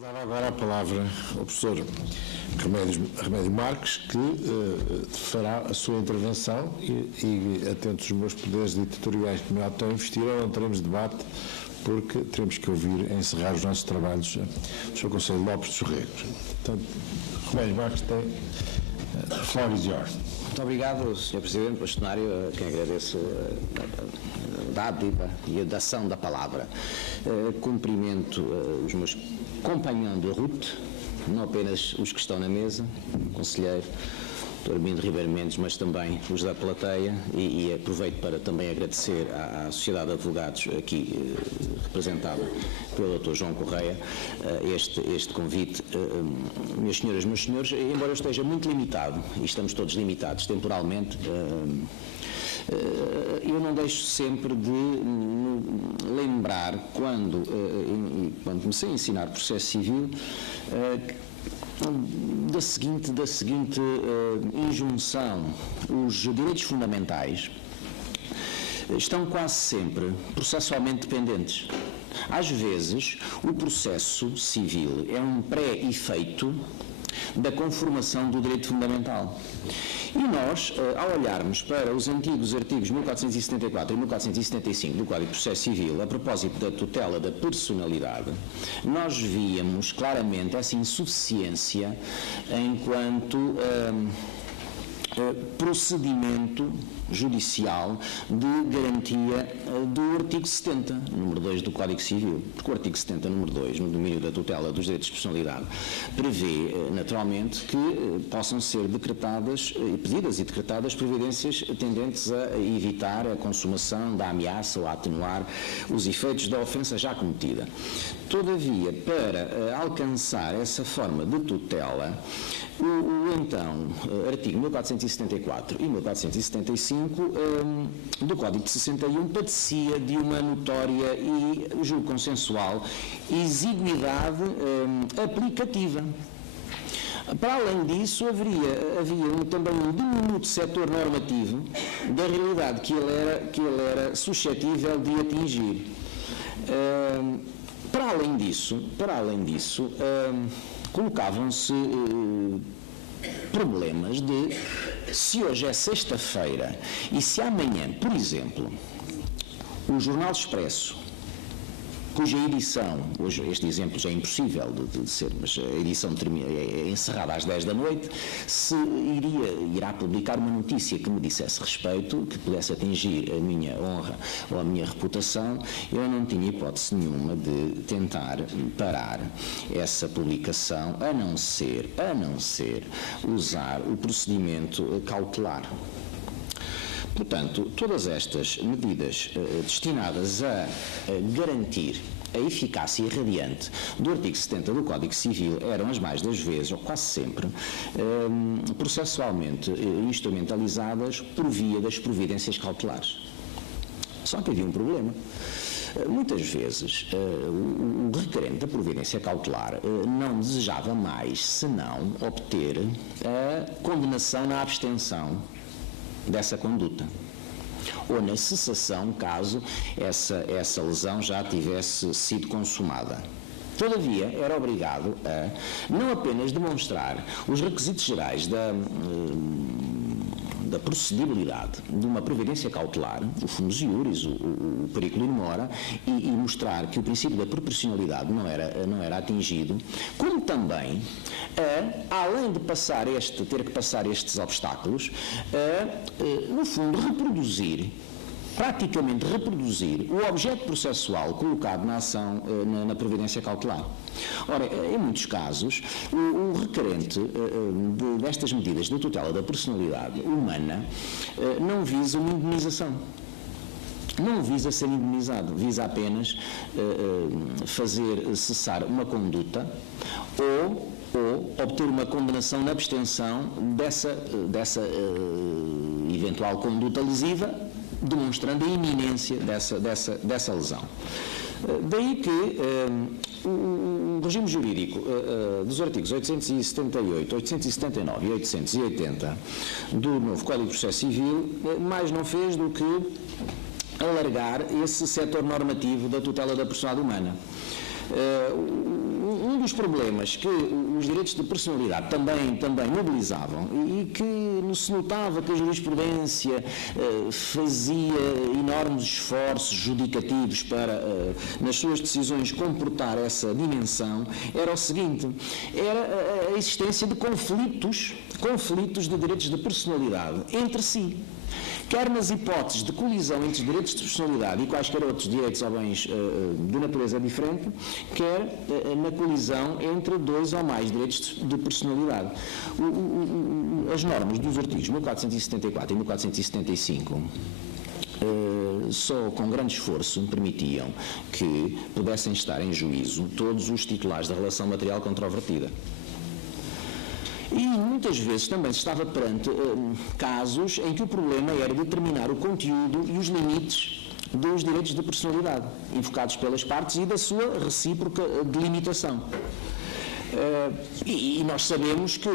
Dava agora a palavra ao professor Remédio Marques, que fará a sua intervenção e atento aos meus poderes editoriais que me auto-investiram, não teremos debate, porque teremos que ouvir encerrar os nossos trabalhos do Sr. Conselho Lopes de Sorregos. Portanto, Remédio Marques tem a floor is yours. Muito obrigado, Sr. Presidente, bastonário, a quem agradeço a dádiva e a dação da palavra. Cumprimento os meus companhões de route, não apenas os que estão na mesa, o conselheiro Dr. Armindo Ribeiro Mendes, mas também os da plateia, e aproveito para também agradecer à Sociedade de Advogados, aqui representada pelo Dr. João Correia, este convite. Minhas senhoras, meus senhores, embora eu esteja muito limitado, e estamos todos limitados temporalmente, eu não deixo sempre de lembrar, quando comecei a ensinar processo civil, da seguinte injunção: os direitos fundamentais estão quase sempre processualmente dependentes. Às vezes, o processo civil é um pré-efeito da conformação do direito fundamental. E nós, ao olharmos para os antigos artigos 1474 e 1475 do Código de Processo Civil, a propósito da tutela da personalidade, nós víamos claramente essa insuficiência enquanto procedimento judicial de garantia do artigo 70, número 2 do Código Civil, porque o artigo 70, número 2, no domínio da tutela dos direitos de personalidade, prevê, naturalmente, que possam ser decretadas, pedidas e decretadas providências tendentes a evitar a consumação da ameaça ou a atenuar os efeitos da ofensa já cometida. Todavia, para alcançar essa forma de tutela, o então artigo 1474 e 1475 do Código de 61 padecia de uma notória e, julgo consensual, exiguidade aplicativa. Para além disso, havia também um diminuto setor normativo da realidade que ele era suscetível de atingir. Para além disso, colocavam-se problemas de, se hoje é sexta-feira e se amanhã, por exemplo, o Jornal Expresso, cuja edição, hoje este exemplo já é impossível de ser, mas a edição é encerrada às 10 da noite, se irá publicar uma notícia que me dissesse respeito, que pudesse atingir a minha honra ou a minha reputação, eu não tinha hipótese nenhuma de tentar parar essa publicação, a não ser usar o procedimento cautelar. Portanto, todas estas medidas destinadas a garantir a eficácia irradiante do artigo 70 do Código Civil eram as mais das vezes, ou quase sempre, processualmente instrumentalizadas por via das providências cautelares. Só que havia um problema. Muitas vezes o requerente da providência cautelar não desejava mais senão obter a condenação na abstenção dessa conduta, ou na cessação, caso essa lesão já tivesse sido consumada. Todavia, era obrigado a não apenas demonstrar os requisitos gerais da procedibilidade de uma providência cautelar, o fumus iuris, o periculo in mora, e mostrar que o princípio da proporcionalidade não era atingido, como também, além de ter que passar estes obstáculos, no fundo praticamente reproduzir o objeto processual colocado na ação, na providência cautelar. Ora, em muitos casos, o requerente destas medidas de tutela da personalidade humana não visa uma indemnização. Não visa ser indemnizado, visa apenas fazer cessar uma conduta ou obter uma condenação na abstenção dessa eventual conduta lesiva, demonstrando a iminência dessa lesão. Daí que o regime jurídico dos artigos 878, 879 e 880 do novo Código de Processo Civil mais não fez do que alargar esse setor normativo da tutela da personalidade humana. Um dos problemas que os direitos de personalidade também mobilizavam e que se notava que a jurisprudência fazia enormes esforços judicativos para, nas suas decisões, comportar essa dimensão, era o seguinte: era a existência de conflitos de direitos de personalidade entre si, quer nas hipóteses de colisão entre os direitos de personalidade e quaisquer outros direitos ou bens de natureza diferente, quer na colisão entre dois ou mais direitos de personalidade. As normas dos artigos 1474 e 1475 só com grande esforço permitiam que pudessem estar em juízo todos os titulares da relação material controvertida. E muitas vezes também se estava perante casos em que o problema era determinar o conteúdo e os limites dos direitos de personalidade, invocados pelas partes e da sua recíproca delimitação. E nós sabemos que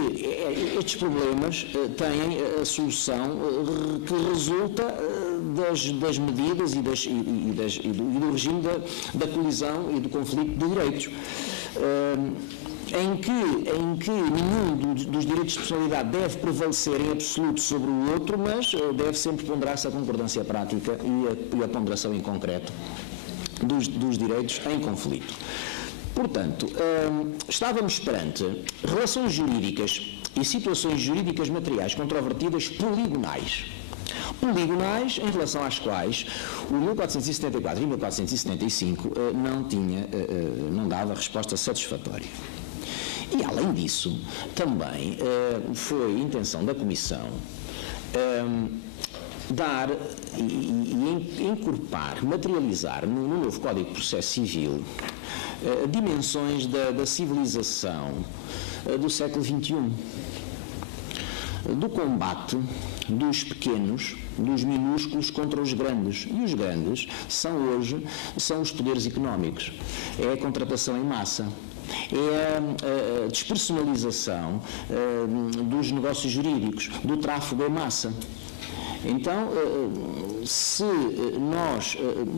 estes problemas têm a solução que resulta das medidas e do regime da colisão e do conflito de direitos. Em que nenhum dos direitos de personalidade deve prevalecer em absoluto sobre o outro, mas deve sempre ponderar-se a concordância prática e a ponderação em concreto dos direitos em conflito. Portanto, estávamos perante relações jurídicas e situações jurídicas materiais controvertidas poligonais em relação às quais o 1474 e 1475 não dava resposta satisfatória. E, além disso, também foi intenção da Comissão dar e incorporar, materializar no novo Código de Processo Civil dimensões da civilização do século XXI, do combate dos pequenos, dos minúsculos contra os grandes. E os grandes são os poderes económicos, é a contratação em massa, é a despersonalização dos negócios jurídicos, do tráfego em massa. Então, se nós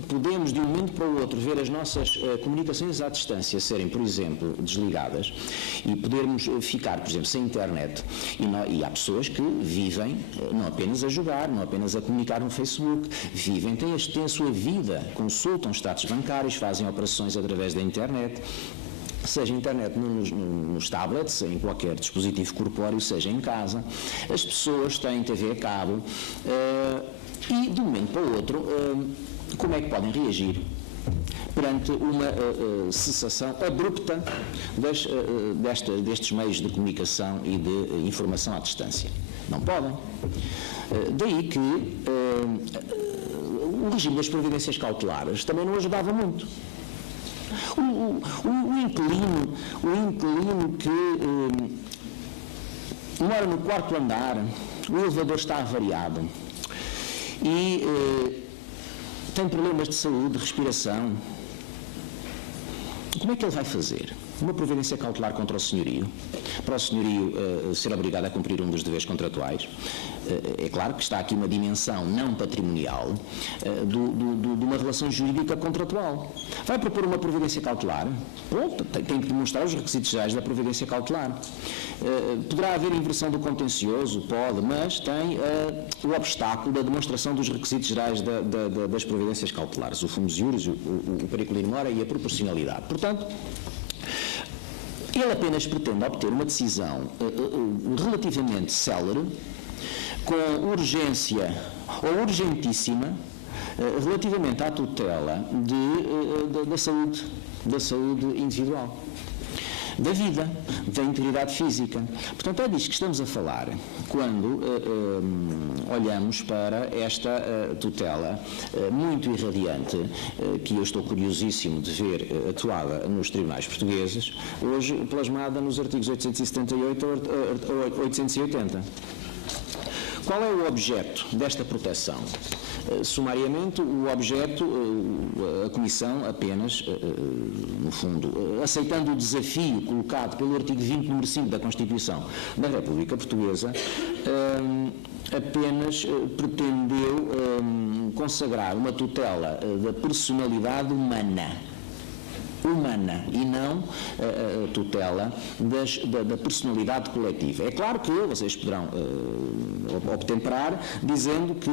podemos de um momento para o outro ver as nossas comunicações à distância serem, por exemplo, desligadas e podermos ficar, por exemplo, sem internet, e há pessoas que vivem não apenas a jogar, não apenas a comunicar no Facebook, têm a sua vida, consultam status bancários, fazem operações através da internet, seja internet nos tablets, em qualquer dispositivo corpóreo, seja em casa. As pessoas têm TV a cabo e, de um momento para o outro, como é que podem reagir perante uma cessação abrupta destes meios de comunicação e de informação à distância? Não podem. Daí que o regime das providências cautelares também não ajudava muito. O inquilino que mora no quarto andar, o elevador está avariado e tem problemas de saúde, de respiração, como é que ele vai fazer? Uma providência cautelar contra o senhorio, para o senhorio ser obrigado a cumprir um dos deveres contratuais. É claro que está aqui uma dimensão não patrimonial de uma relação jurídica contratual. Vai propor uma providência cautelar? Pronto, tem que demonstrar os requisitos gerais da providência cautelar. Poderá haver inversão do contencioso? Pode, mas tem o obstáculo da demonstração dos requisitos gerais das providências cautelares, o fumus iuris, o periculo in mora e a proporcionalidade. Portanto, ele apenas pretende obter uma decisão relativamente célere, com urgência ou urgentíssima, relativamente à tutela da saúde individual, da vida, da integridade física. Portanto, é disso que estamos a falar quando olhamos para esta tutela muito irradiante, que eu estou curiosíssimo de ver atuada nos tribunais portugueses, hoje plasmada nos artigos 878 a 880. Qual é o objeto desta proteção? Sumariamente, o objeto, a Comissão apenas, no fundo, aceitando o desafio colocado pelo artigo 20, número 5 da Constituição da República Portuguesa, apenas pretendeu consagrar uma tutela da personalidade humana. humana e não a tutela da personalidade coletiva. É claro que vocês poderão obtemperar dizendo que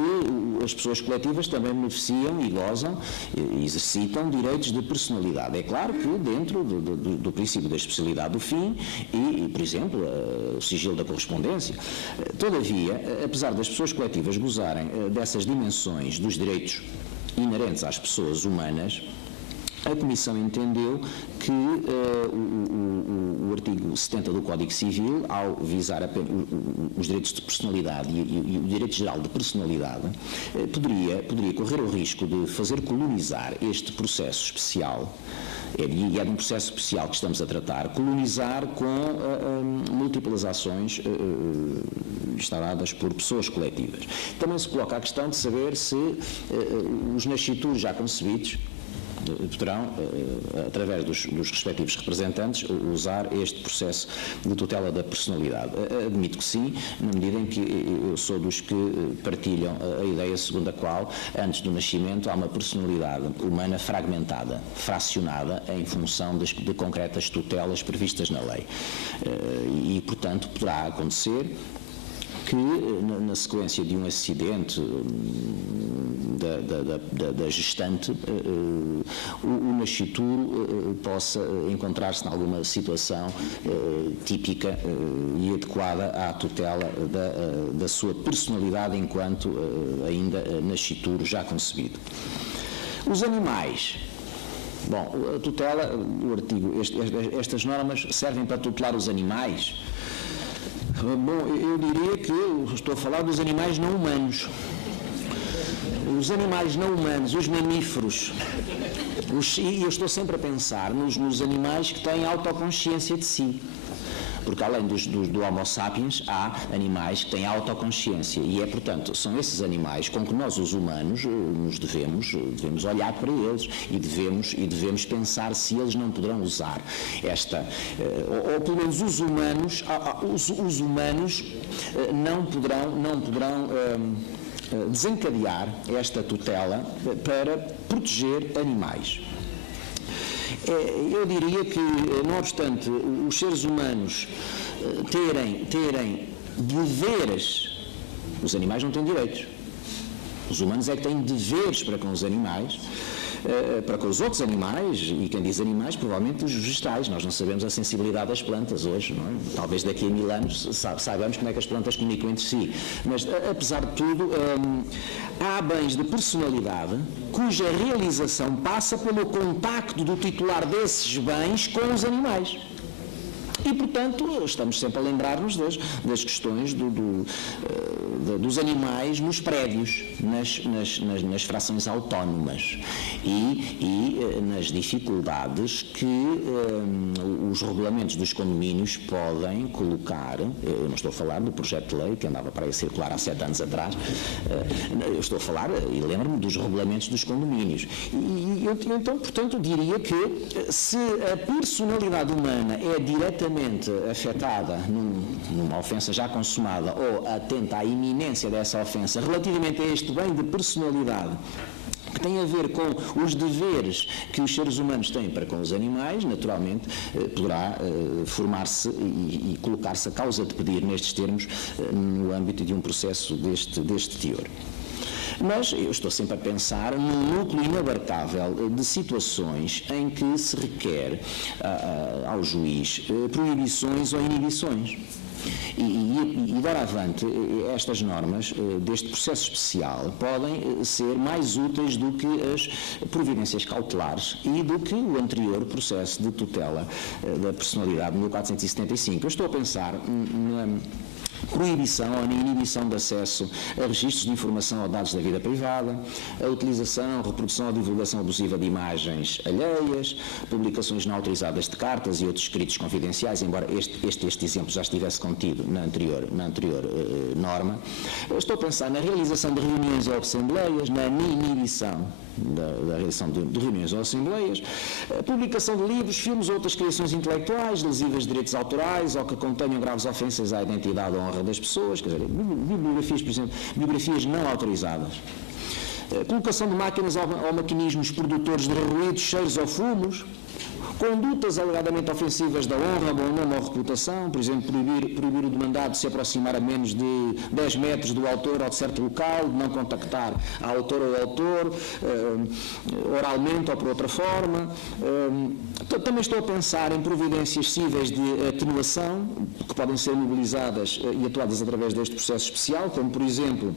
as pessoas coletivas também beneficiam e gozam e exercitam direitos de personalidade. É claro que dentro do princípio da especialidade do fim e, por exemplo, o sigilo da correspondência. Todavia, apesar das pessoas coletivas gozarem dessas dimensões dos direitos inerentes às pessoas humanas, a Comissão entendeu que o artigo 70 do Código Civil, ao visar apenas os direitos de personalidade e o direito geral de personalidade, poderia correr o risco de fazer colonizar este processo especial, e é de um processo especial que estamos a tratar, colonizar com múltiplas ações instauradas por pessoas coletivas. Também se coloca a questão de saber se os nascituros já concebidos poderão, através dos respectivos representantes, usar este processo de tutela da personalidade. Admito que sim, na medida em que eu sou dos que partilham a ideia segundo a qual, antes do nascimento, há uma personalidade humana fragmentada, fracionada, em função de concretas tutelas previstas na lei. E, portanto, poderá acontecer que, na sequência de um acidente da gestante, o nascituro possa encontrar-se em alguma situação típica e adequada à tutela da sua personalidade enquanto ainda nascituro já concebido. Os animais. Bom, a tutela, o artigo, estas normas servem para tutelar os animais. Bom, eu diria que estou a falar dos animais não humanos. Os animais não humanos, os mamíferos, e eu estou sempre a pensar nos animais que têm autoconsciência de si. Porque além do Homo sapiens, há animais que têm autoconsciência e portanto, são esses animais com que nós, os humanos, nos devemos olhar para eles e devemos pensar se eles não poderão usar ou pelo menos os humanos não poderão desencadear esta tutela para proteger animais. Eu diria que, não obstante os seres humanos terem deveres, os animais não têm direitos. Os humanos é que têm deveres para com os animais, para com os outros animais, e quem diz animais, provavelmente os vegetais. Nós não sabemos a sensibilidade das plantas hoje, não é? Talvez daqui a 1000 anos saibamos como é que as plantas comunicam entre si. Mas, apesar de tudo, há bens de personalidade cuja realização passa pelo contacto do titular desses bens com os animais. E, portanto, estamos sempre a lembrar-nos das questões dos animais nos prédios, nas frações autónomas e nas dificuldades que os regulamentos dos condomínios podem colocar. Eu não estou a falar do projeto de lei que andava para aí circular há 7 anos atrás, eu estou a falar, e lembro-me, dos regulamentos dos condomínios. Então, portanto, diria que se a personalidade humana é diretamente afetada numa ofensa já consumada ou atenta à iminência dessa ofensa relativamente a este bem de personalidade que tem a ver com os deveres que os seres humanos têm para com os animais, naturalmente poderá formar-se e colocar-se a causa de pedir nestes termos no âmbito de um processo deste teor. Mas eu estou sempre a pensar num núcleo inabarcável de situações em que se requer ao juiz proibições ou inibições. E doravante, estas normas deste processo especial podem ser mais úteis do que as providências cautelares e do que o anterior processo de tutela da personalidade 1475. Eu estou a pensar na proibição ou na inibição de acesso a registros de informação ou dados da vida privada, a utilização, reprodução ou divulgação abusiva de imagens alheias, publicações não autorizadas de cartas e outros escritos confidenciais, embora este exemplo já estivesse contido na anterior norma. Estou a pensar na realização de reuniões ou assembleias, na inibição da realização de reuniões ou assembleias, a publicação de livros, filmes ou outras criações intelectuais lesivas de direitos autorais ou que contenham graves ofensas à identidade ou honra das pessoas, quer dizer, bibliografias, por exemplo, biografias não autorizadas. Colocação de máquinas ou maquinismos produtores de ruídos, cheiros ou fumos, Condutas alegadamente ofensivas da honra, bom nome ou reputação, por exemplo, proibir o demandado de se aproximar a menos de 10 metros do autor ou de certo local, de não contactar a autor ou o autor, oralmente ou por outra forma. Também estou a pensar em providências cíveis de atenuação, que podem ser mobilizadas e atuadas através deste processo especial, como, por exemplo,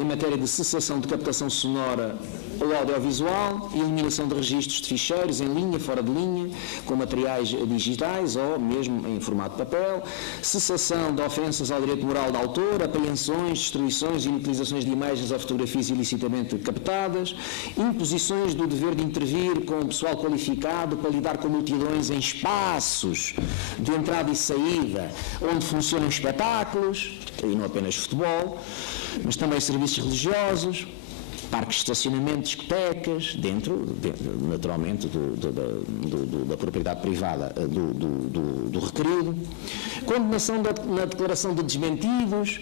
em matéria de cessação de captação sonora ou audiovisual, eliminação de registros de ficheiros em linha, fora de linha, com materiais digitais ou mesmo em formato de papel, cessação de ofensas ao direito moral da autor, apreensões, destruições e inutilizações de imagens ou fotografias ilicitamente captadas, imposições do dever de intervir com pessoal qualificado para lidar com multidões em espaços de entrada e saída, onde funcionam espetáculos, e não apenas futebol, mas também serviços religiosos, parques de estacionamento, discotecas, dentro naturalmente, da propriedade privada do requerido, condenação na declaração de desmentidos.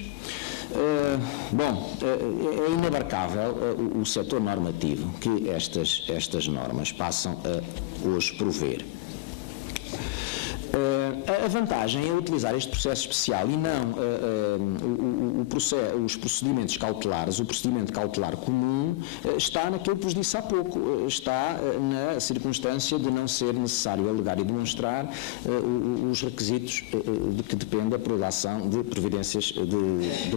É inabarcável o setor normativo que estas normas passam a hoje prover. A vantagem é utilizar este processo especial e não os procedimentos cautelares. O procedimento cautelar comum está naquilo que vos disse há pouco, está na circunstância de não ser necessário alegar e demonstrar os requisitos de que depende a prolação de providências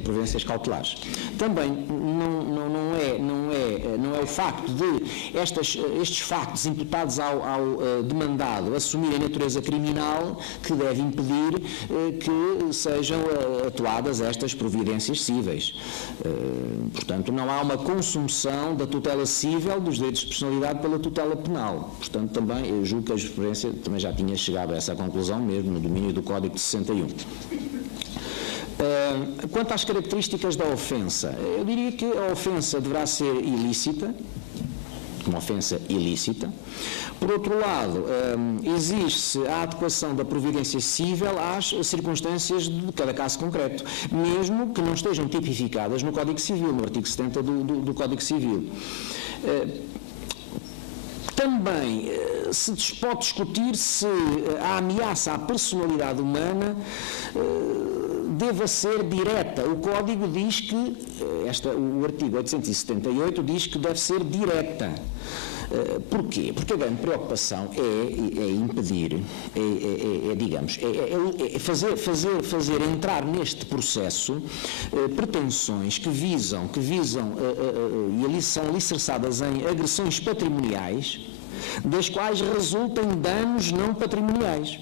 providências cautelares. Também não é o facto de estes factos imputados ao demandado assumirem natureza criminal que deve impedir que sejam atuadas estas providências cíveis. Portanto, não há uma consumção da tutela cível dos direitos de personalidade pela tutela penal. Portanto, também, eu julgo que a jurisprudência também já tinha chegado a essa conclusão mesmo no domínio do Código de 61. Quanto às características da ofensa, eu diria que a ofensa deverá ser ilícita, uma ofensa ilícita. Por outro lado, exige-se a adequação da providência cível às circunstâncias de cada caso concreto, mesmo que não estejam tipificadas no Código Civil, no artigo 70 do Código Civil. Também se pode discutir se a ameaça à personalidade humana deva ser direta. O Código diz que, o artigo 878 diz que deve ser direta. Porquê? Porque a grande preocupação é impedir, fazer entrar neste processo pretensões que visam e ali são alicerçadas em agressões patrimoniais, das quais resultem danos não patrimoniais.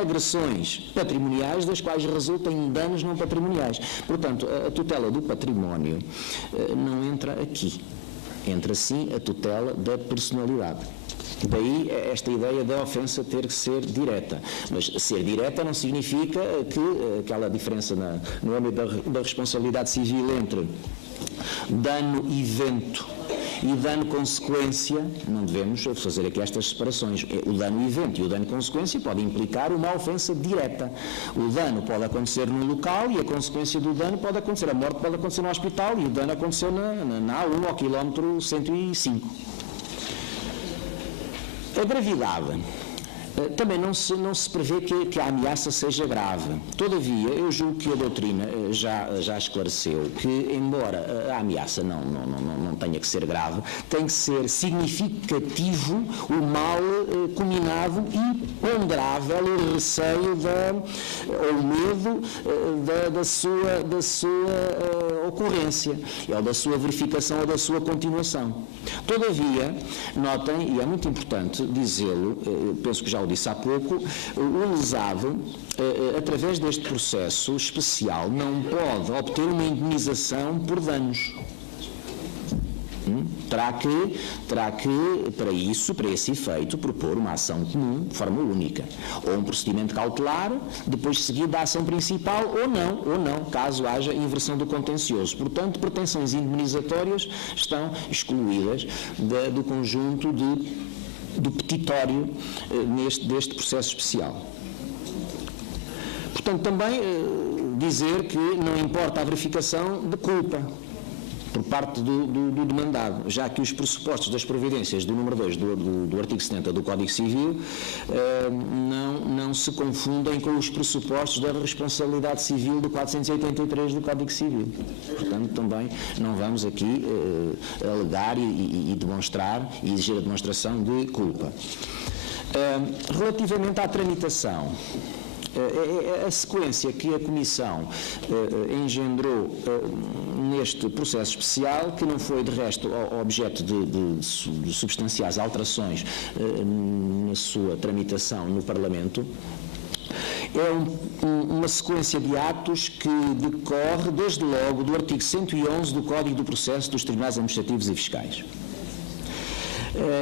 Agressões patrimoniais das quais resultem danos não patrimoniais. Portanto, a tutela do património não entra aqui. Entra sim a tutela da personalidade. Daí esta ideia da ofensa ter que ser direta. Mas ser direta não significa que aquela diferença no âmbito da responsabilidade civil entre dano-evento e dano-consequência, não devemos fazer aqui estas separações. O dano-evento e o dano-consequência podem implicar uma ofensa direta. O dano pode acontecer num local e a consequência do dano pode acontecer, a morte pode acontecer no hospital e o dano aconteceu na A1 ao quilómetro 105. A gravidade. Também não se prevê que a ameaça seja grave. Todavia, eu julgo que a doutrina já esclareceu que, embora a ameaça não tenha que ser grave, tem que ser significativo o mal combinado e ponderável o receio ou o medo da sua ocorrência, ou da sua verificação ou da sua continuação. Todavia, notem, e é muito importante dizê-lo, penso que já o disse há pouco, o lesado, através deste processo especial, não pode obter uma indemnização por danos. Terá que, para esse efeito, propor uma ação comum, de forma única. Ou um procedimento cautelar, depois seguido da ação principal, ou não, caso haja inversão do contencioso. Portanto, pretensões indemnizatórias estão excluídas do conjunto do petitório deste processo especial. Portanto, também dizer que não importa a verificação de culpa. por parte do demandado, já que os pressupostos das providências do número 2 do artigo 70 do Código Civil não se confundem com os pressupostos da responsabilidade civil do 483 do Código Civil. Portanto, também não vamos aqui alegar e demonstrar e exigir a demonstração de culpa. Relativamente à tramitação, a sequência que a Comissão engendrou neste processo especial, que não foi de resto objeto de substanciais alterações na sua tramitação no Parlamento, é uma sequência de atos que decorre desde logo do artigo 111 do Código do Processo dos Tribunais Administrativos e Fiscais.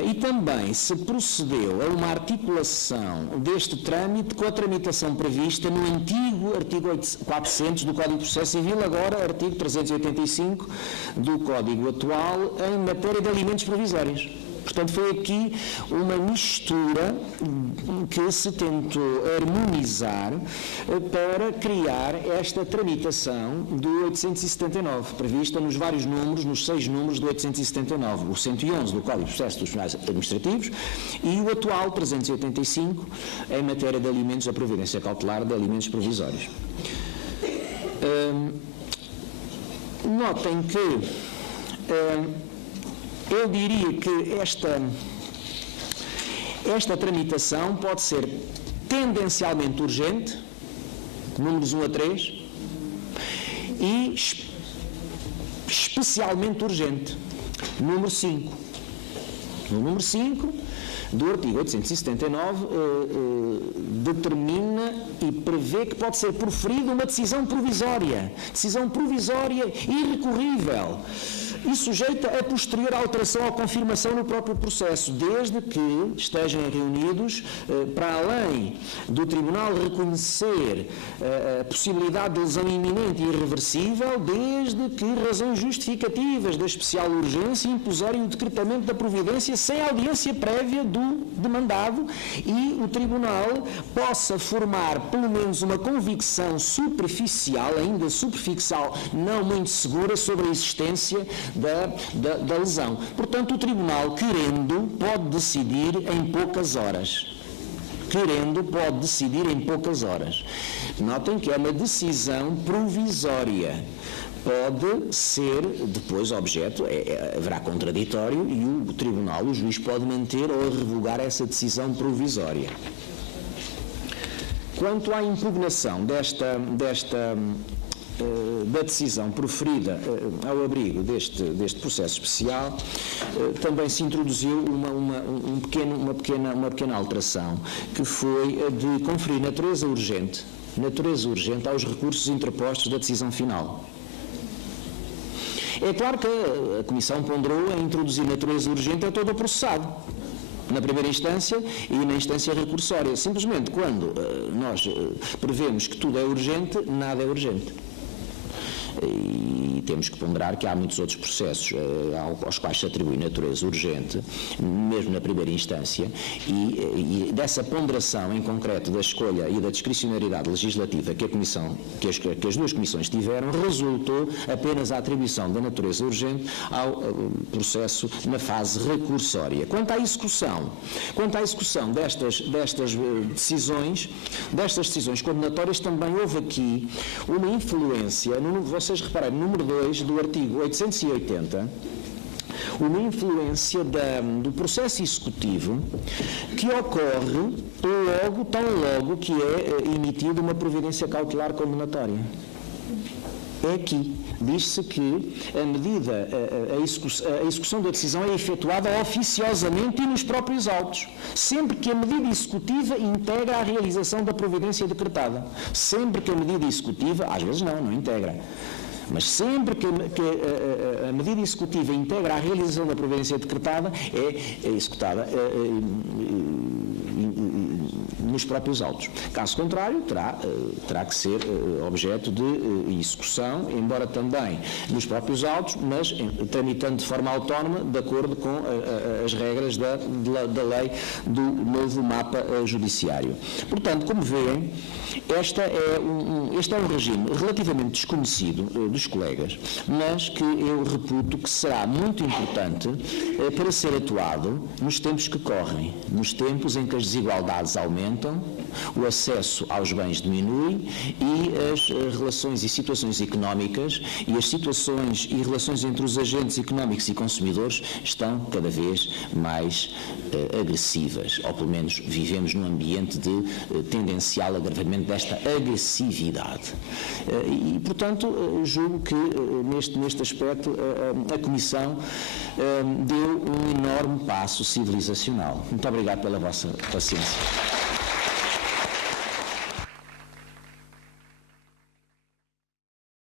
E também se procedeu a uma articulação deste trâmite com a tramitação prevista no antigo artigo 400 do Código de Processo Civil, agora artigo 385 do Código atual, em matéria de alimentos provisórios. Portanto, foi aqui uma mistura que se tentou harmonizar para criar esta tramitação do 879, prevista nos vários números, nos 6 números do 879, o 111 do Código de Processo dos Tribunais Administrativos e o atual 385 em matéria de alimentos, a providência cautelar de alimentos provisórios. Notem que eu diria que esta tramitação pode ser tendencialmente urgente, números 1 a 3, e especialmente urgente, número 5. No número 5 do artigo 879 determina e prevê que pode ser proferida uma decisão provisória irrecorrível e sujeita a posterior alteração ou confirmação no próprio processo, desde que estejam reunidos, para além do Tribunal reconhecer a possibilidade de lesão iminente e irreversível, desde que razões justificativas da especial urgência impuserem o decretamento da providência sem audiência prévia do demandado e o Tribunal possa formar pelo menos uma convicção superficial, ainda superficial, não muito segura, sobre a existência da lesão. Portanto, o Tribunal, querendo, pode decidir em poucas horas. Notem que é uma decisão provisória. Pode ser depois objeto, haverá contraditório e o Tribunal, o juiz, pode manter ou revogar essa decisão provisória. Quanto à impugnação da decisão proferida ao abrigo deste processo especial, também se introduziu uma pequena alteração, que foi a de conferir natureza urgente aos recursos interpostos da decisão final. É claro que a Comissão ponderou em introduzir natureza urgente a todo o processado, na primeira instância e na instância recursória. Simplesmente, quando nós prevemos que tudo é urgente, nada é urgente. E temos que ponderar que há muitos outros processos aos quais se atribui natureza urgente, mesmo na primeira instância, e dessa ponderação em concreto da escolha e da discricionariedade legislativa que as duas comissões tiveram, resultou apenas a atribuição da natureza urgente ao processo na fase recursória. Quanto à execução destas decisões condenatórias, também houve aqui uma influência, vocês reparem, no número 2 do artigo 880, uma influência do processo executivo que ocorre tão logo que é emitida uma providência cautelar condenatória. É aqui. Diz-se que a execução da decisão é efetuada oficiosamente e nos próprios autos, sempre que a medida executiva integra a realização da providência decretada. Sempre que a medida executiva, às vezes não integra, mas sempre que a medida executiva integra a realização da providência decretada, é executada nos próprios autos. Caso contrário, terá que ser objeto de execução, embora também nos próprios autos, mas tramitando de forma autónoma, de acordo com as regras da lei do novo mapa judiciário. Portanto, como veem, este é um regime relativamente desconhecido dos colegas, mas que eu reputo que será muito importante para ser atuado nos tempos que correm, nos tempos em que as desigualdades aumentam, o acesso aos bens diminui e as relações e situações económicas e as situações e relações entre os agentes económicos e consumidores estão cada vez mais agressivas, ou pelo menos vivemos num ambiente de tendencial agravamento desta agressividade. E, portanto, julgo que neste aspecto a Comissão deu um enorme passo civilizacional. Muito obrigado pela vossa paciência.